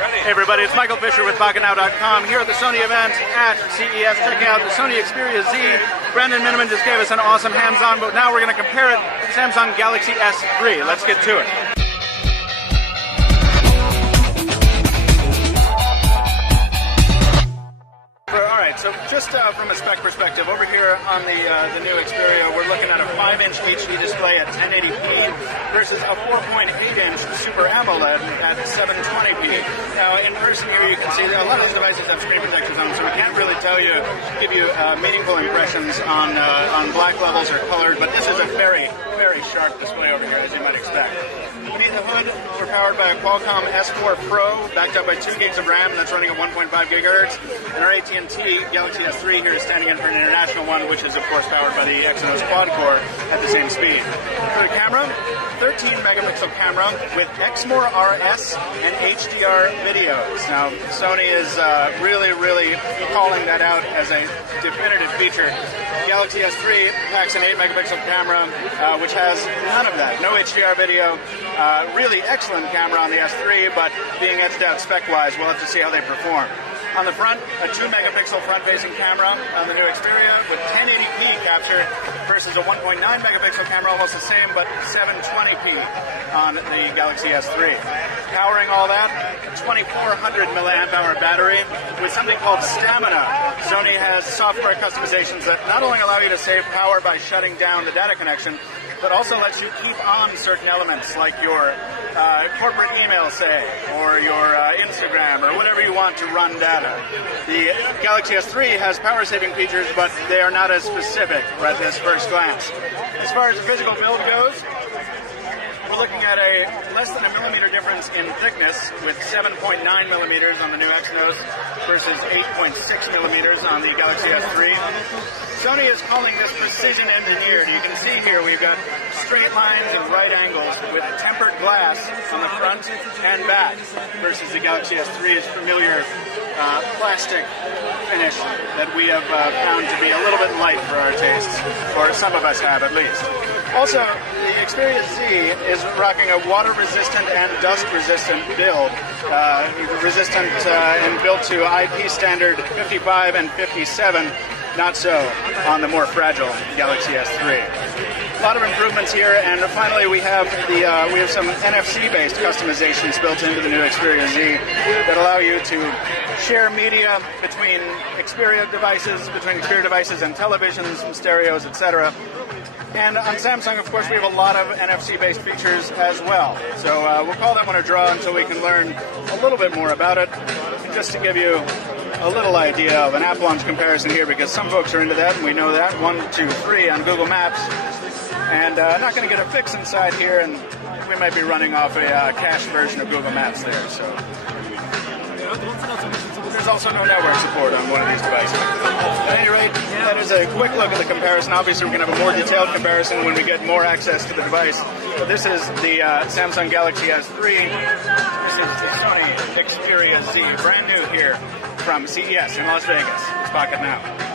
Hey everybody, it's Michael Fisher with PocketNow.com here at the Sony event at CES. Checking out the Sony Xperia Z. Brandon Miniman just gave us an awesome hands-on, but now we're going to compare it to the Samsung Galaxy S3. Let's get to it. So just from a spec perspective, over here on the new Xperia, we're looking at a 5-inch HD display at 1080p versus a 4.8-inch Super AMOLED at 720p. Now, in person here, you can see that a lot of these devices have screen protectors on them, so we can't really give you meaningful impressions on black levels or colored, but this is a very, very sharp display over here, as you might expect. Beneath the hood, we're powered by a Qualcomm S4 Pro, backed up by 2 gigs of RAM, and that's running at 1.5 gigahertz. And our AT&T Galaxy S3 here is standing in for an international one, which is, of course, powered by the Exynos quad-core at the same speed. For the camera, 13-megapixel camera with Exmor RS and HDR videos. Now, Sony is really calling that out as a definitive feature. Galaxy S3 packs an 8-megapixel camera, which has none of that. No HDR video. Really excellent camera on the S3, but being edged out spec-wise, we'll have to see how they perform. On the front, a 2-megapixel front-facing camera on the new Xperia with 1080p capture versus a 1.9-megapixel camera, almost the same, but 720p on the Galaxy S3. Powering all that, a 2400 milliamp hour battery with something called Stamina. Sony has software customizations that not only allow you to save power by shutting down the data connection, but also lets you keep on certain elements like your corporate email, say, or your Instagram, or whatever you want to run data. The Galaxy S3 has power-saving features, but they are not as specific at this first glance. As far as the physical build goes, we're looking at a less than a millimeter difference in thickness with 7.9 millimeters on the new Exynos versus 8.6 millimeters on the Galaxy S3. Sony is calling this precision engineered. You can see here we've got straight lines and right angles with tempered glass on the front and back versus the Galaxy S3's familiar plastic finish that we have found to be a little bit light for our tastes, or some of us have at least. Also, the Xperia Z is rocking a water-resistant and dust-resistant build, resistant and built to IP standard 55 and 57, not so on the more fragile Galaxy S3. A lot of improvements here, and finally we have some NFC-based customizations built into the new Xperia Z that allow you to share media between Xperia devices and televisions and stereos, etc. And on Samsung, of course, we have a lot of NFC-based features as well. So we'll call that one a draw until we can learn a little bit more about it. And just to give you a little idea of an app launch comparison here, because some folks are into that, and we know that. 1, 2, 3 on Google Maps. And not going to get a fix inside here, and we might be running off a cached version of Google Maps there. So there's also no network support on one of these devices. At any rate, that is a quick look at the comparison. Obviously, we're going to have a more detailed comparison when we get more access to the device. But this is the Samsung Galaxy S3. This is the Sony Xperia Z, brand new here from CES in Las Vegas. It's Pocket Now.